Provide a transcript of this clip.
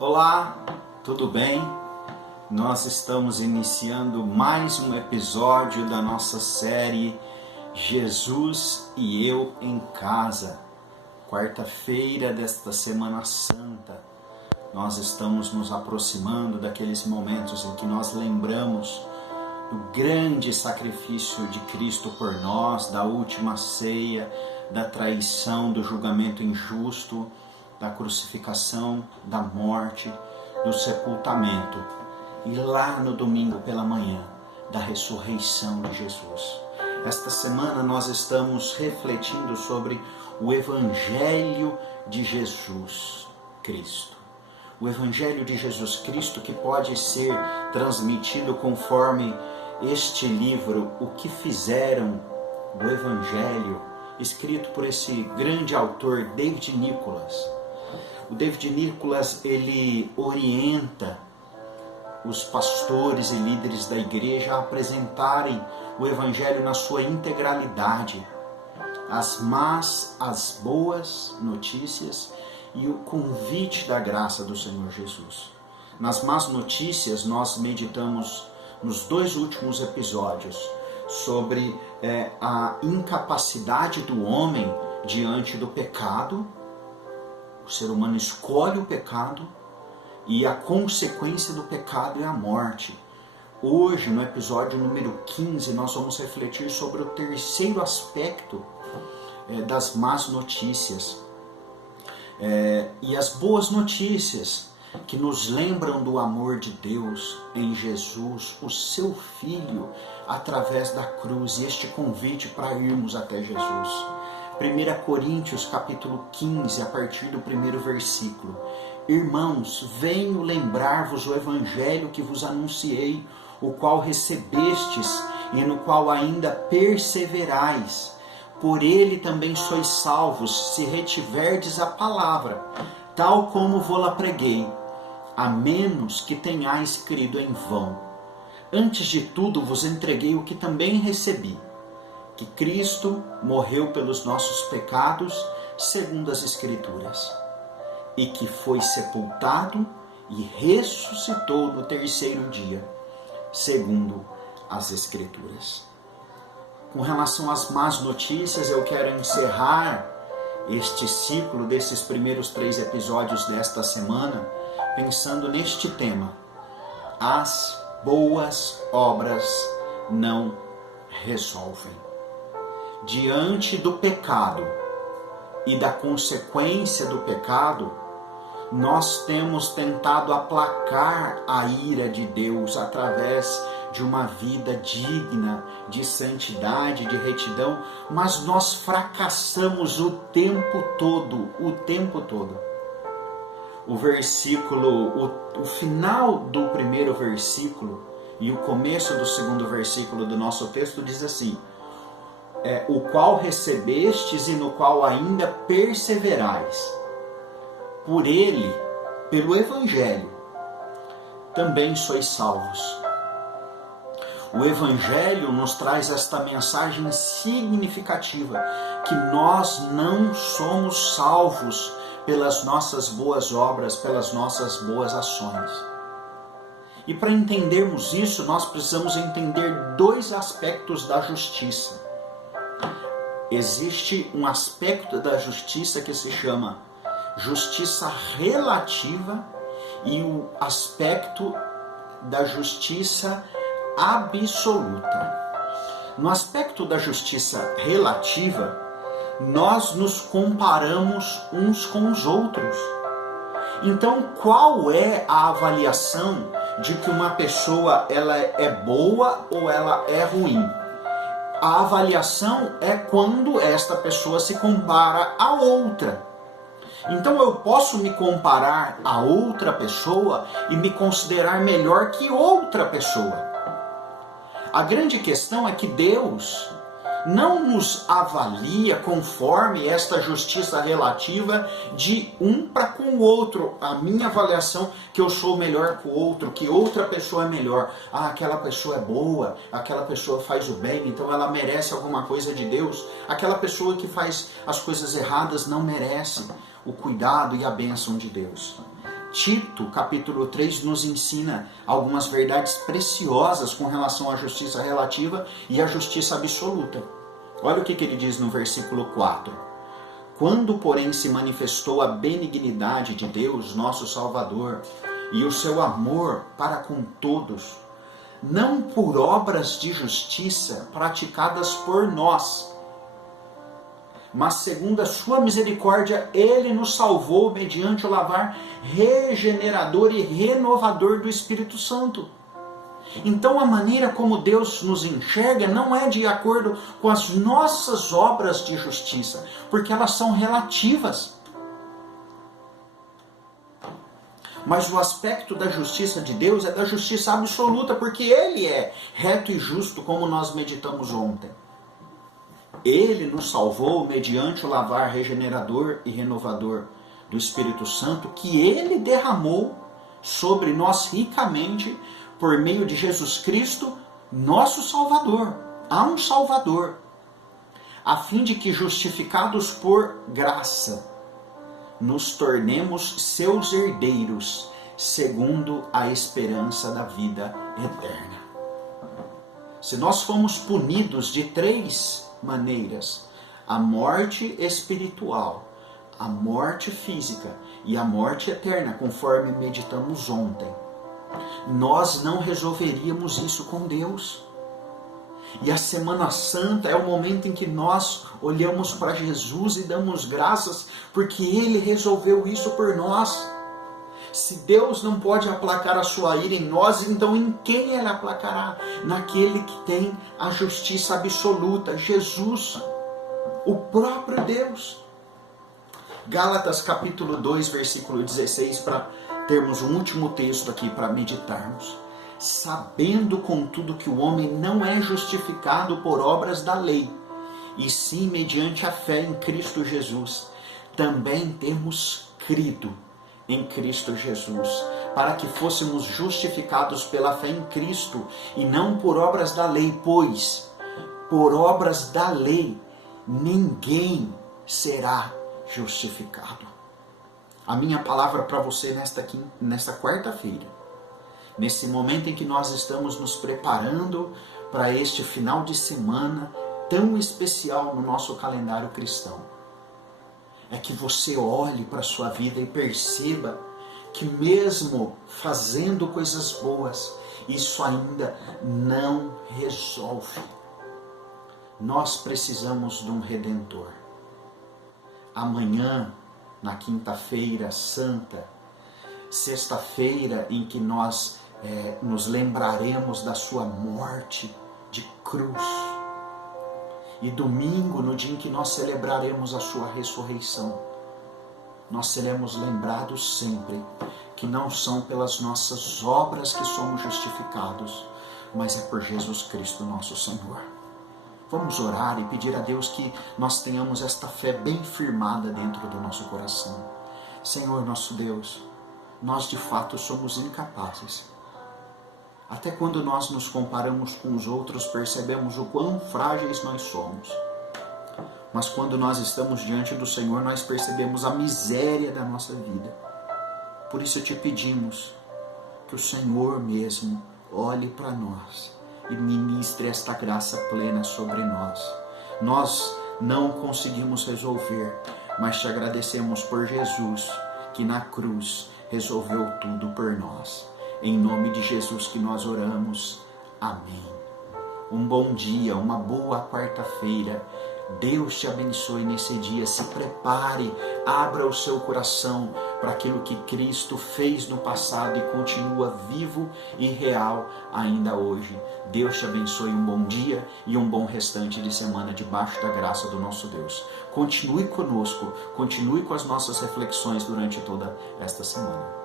Olá, tudo bem? Nós estamos iniciando mais um episódio da nossa série Jesus e Eu em Casa. Quarta-feira desta Semana Santa, nós estamos nos aproximando daqueles momentos em que nós lembramos do grande sacrifício de Cristo por nós, da última ceia, da traição, do julgamento injusto, da crucificação, da morte, do sepultamento e lá no domingo pela manhã, da ressurreição de Jesus. Esta semana nós estamos refletindo sobre o Evangelho de Jesus Cristo. O Evangelho de Jesus Cristo que pode ser transmitido conforme este livro, O que Fizeram do Evangelho, escrito por esse grande autor, David Nicholas. O David Nicholas, ele orienta os pastores e líderes da igreja a apresentarem o Evangelho na sua integralidade, as más, as boas notícias e o convite da graça do Senhor Jesus. Nas más notícias, nós meditamos nos dois últimos episódios sobre a incapacidade do homem diante do pecado. O ser humano escolhe o pecado e a consequência do pecado é a morte. Hoje, no episódio número 15, nós vamos refletir sobre o terceiro aspecto das más notícias. E as boas notícias que nos lembram do amor de Deus em Jesus, o seu Filho, através da cruz, e este convite para irmos até Jesus. 1 Coríntios capítulo 15, a partir do primeiro versículo. Irmãos, venho lembrar-vos o evangelho que vos anunciei, o qual recebestes e no qual ainda perseverais. Por ele também sois salvos, se retiverdes a palavra, tal como vô-la preguei, a menos que tenhais crido em vão. Antes de tudo vos entreguei o que também recebi, que Cristo morreu pelos nossos pecados, segundo as Escrituras, e que foi sepultado e ressuscitou no terceiro dia, segundo as Escrituras. Com relação às más notícias, eu quero encerrar este ciclo desses primeiros 3 episódios desta semana, pensando neste tema: as boas obras não resolvem. Diante do pecado e da consequência do pecado, nós temos tentado aplacar a ira de Deus através de uma vida digna de santidade, de retidão, mas nós fracassamos o tempo todo. O final do primeiro versículo e o começo do segundo versículo do nosso texto diz assim: o qual recebestes e no qual ainda perseverais. Por ele, pelo Evangelho, também sois salvos. O Evangelho nos traz esta mensagem significativa, que nós não somos salvos pelas nossas boas obras, pelas nossas boas ações. E para entendermos isso, nós precisamos entender 2 aspectos da justiça. Existe um aspecto da justiça que se chama justiça relativa e o aspecto da justiça absoluta. No aspecto da justiça relativa, nós nos comparamos uns com os outros. Então, qual é a avaliação de que uma pessoa ela é boa ou ela é ruim? A avaliação é quando esta pessoa se compara a outra. Então eu posso me comparar a outra pessoa e me considerar melhor que outra pessoa. A grande questão é que Deus não nos avalia conforme esta justiça relativa de um para com o outro. A minha avaliação que eu sou melhor que o outro, que outra pessoa é melhor. Aquela pessoa é boa, aquela pessoa faz o bem, então ela merece alguma coisa de Deus. Aquela pessoa que faz as coisas erradas não merece o cuidado e a bênção de Deus. Tito, capítulo 3, nos ensina algumas verdades preciosas com relação à justiça relativa e à justiça absoluta. Olha o que ele diz no versículo 4. Quando, porém, se manifestou a benignidade de Deus, nosso Salvador, e o seu amor para com todos, não por obras de justiça praticadas por nós, mas segundo a sua misericórdia, Ele nos salvou mediante o lavar regenerador e renovador do Espírito Santo. Então a maneira como Deus nos enxerga não é de acordo com as nossas obras de justiça, porque elas são relativas. Mas o aspecto da justiça de Deus é da justiça absoluta, porque Ele é reto e justo, como nós meditamos ontem. Ele nos salvou mediante o lavar regenerador e renovador do Espírito Santo, que Ele derramou sobre nós ricamente por meio de Jesus Cristo, nosso Salvador. Há um Salvador, a fim de que, justificados por graça, nos tornemos seus herdeiros, segundo a esperança da vida eterna. Se nós fomos punidos de 3 maneiras: a morte espiritual, a morte física e a morte eterna, conforme meditamos ontem, nós não resolveríamos isso com Deus. E a Semana Santa é o momento em que nós olhamos para Jesus e damos graças, porque Ele resolveu isso por nós. Se Deus não pode aplacar a sua ira em nós, então em quem Ele aplacará? Naquele que tem a justiça absoluta, Jesus, o próprio Deus. Gálatas capítulo 2, versículo 16, para termos um último texto aqui para meditarmos. Sabendo, contudo, que o homem não é justificado por obras da lei, e sim mediante a fé em Cristo Jesus, também temos crido em Cristo Jesus, para que fôssemos justificados pela fé em Cristo, e não por obras da lei, pois por obras da lei ninguém será justificado. A minha palavra para você nesta quarta-feira, nesse momento em que nós estamos nos preparando para este final de semana tão especial no nosso calendário cristão, é que você olhe para a sua vida e perceba que mesmo fazendo coisas boas, isso ainda não resolve. Nós precisamos de um Redentor. Amanhã, na quinta-feira santa, sexta-feira em que nós nos lembraremos da sua morte de cruz, e domingo, no dia em que nós celebraremos a sua ressurreição, nós seremos lembrados sempre que não são pelas nossas obras que somos justificados, mas é por Jesus Cristo nosso Senhor. Vamos orar e pedir a Deus que nós tenhamos esta fé bem firmada dentro do nosso coração. Senhor nosso Deus, nós de fato somos incapazes. Até quando nós nos comparamos com os outros, percebemos o quão frágeis nós somos. Mas quando nós estamos diante do Senhor, nós percebemos a miséria da nossa vida. Por isso te pedimos que o Senhor mesmo olhe para nós e ministre esta graça plena sobre nós. Nós não conseguimos resolver, mas te agradecemos por Jesus, que na cruz resolveu tudo por nós. Em nome de Jesus que nós oramos. Amém. Um bom dia, uma boa quarta-feira. Deus te abençoe nesse dia. Se prepare, abra o seu coração para aquilo que Cristo fez no passado e continua vivo e real ainda hoje. Deus te abençoe, um bom dia e um bom restante de semana debaixo da graça do nosso Deus. Continue conosco, continue com as nossas reflexões durante toda esta semana.